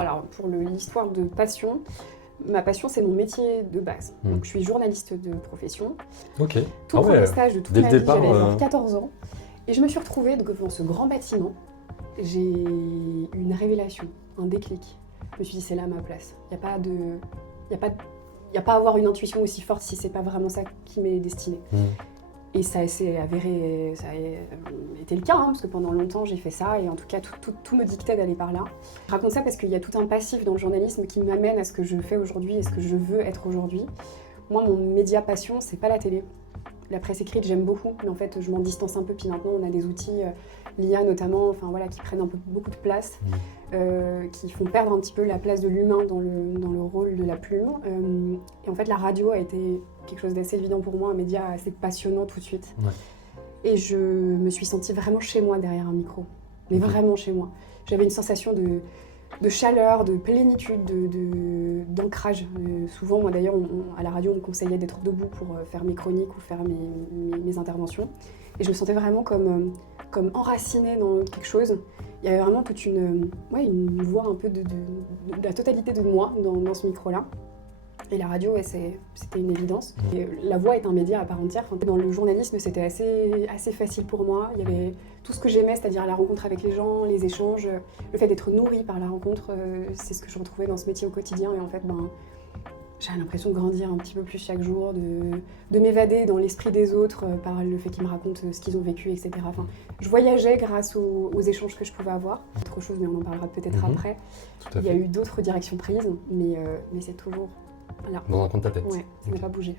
Alors, pour l'histoire de passion, ma passion, c'est mon métier de base. Donc, je suis journaliste de profession. Ok. Tout premier stage de toute dès ma le vie, départ, j'avais genre 14 ans. Et je me suis retrouvée devant ce grand bâtiment. J'ai eu une révélation, un déclic. Je me suis dit, c'est là ma place. Il n'y a pas de... Il y a pas à avoir une intuition aussi forte si c'est pas vraiment ça qui m'est destiné. Et ça s'est avéré, ça a été le cas, hein, parce que pendant longtemps j'ai fait ça, et en tout cas tout me dictait d'aller par là. Je raconte ça parce qu'il y a tout un passif dans le journalisme qui m'amène à ce que je fais aujourd'hui et ce que je veux être aujourd'hui. Moi, mon média passion, c'est pas la télé. La presse écrite, j'aime beaucoup, mais en fait, je m'en distance un peu. Puis maintenant, on a des outils, l'IA notamment, enfin voilà, qui prennent beaucoup de place, qui font perdre un petit peu la place de l'humain dans le rôle de la plume. Et en fait, la radio a été quelque chose d'assez évident pour moi, un média assez passionnant tout de suite. Ouais. Et je me suis sentie vraiment chez moi derrière un micro, mais vraiment chez moi. J'avais une sensation de chaleur, de plénitude, d'ancrage. Souvent, moi d'ailleurs, à la radio, on me conseillait d'être debout pour faire mes chroniques ou faire mes interventions. Et je me sentais vraiment comme enracinée dans quelque chose. Il y avait vraiment toute une voix un peu de la totalité de moi dans ce micro-là. Et la radio, c'était une évidence. Et la voix est un média à part entière. Enfin, dans le journalisme, c'était assez facile pour moi. Il y avait tout ce que j'aimais, c'est-à-dire la rencontre avec les gens, les échanges, le fait d'être nourrie par la rencontre. C'est ce que je retrouvais dans ce métier au quotidien. Et en fait, j'avais l'impression de grandir un petit peu plus chaque jour, de m'évader dans l'esprit des autres par le fait qu'ils me racontent ce qu'ils ont vécu, etc. Enfin, je voyageais grâce aux échanges que je pouvais avoir. Autre chose, mais on en parlera peut-être après. Il y a eu d'autres directions prises, mais c'est toujours... Là. Dans un coin de ta tête. Ouais, ça n'a pas bougé.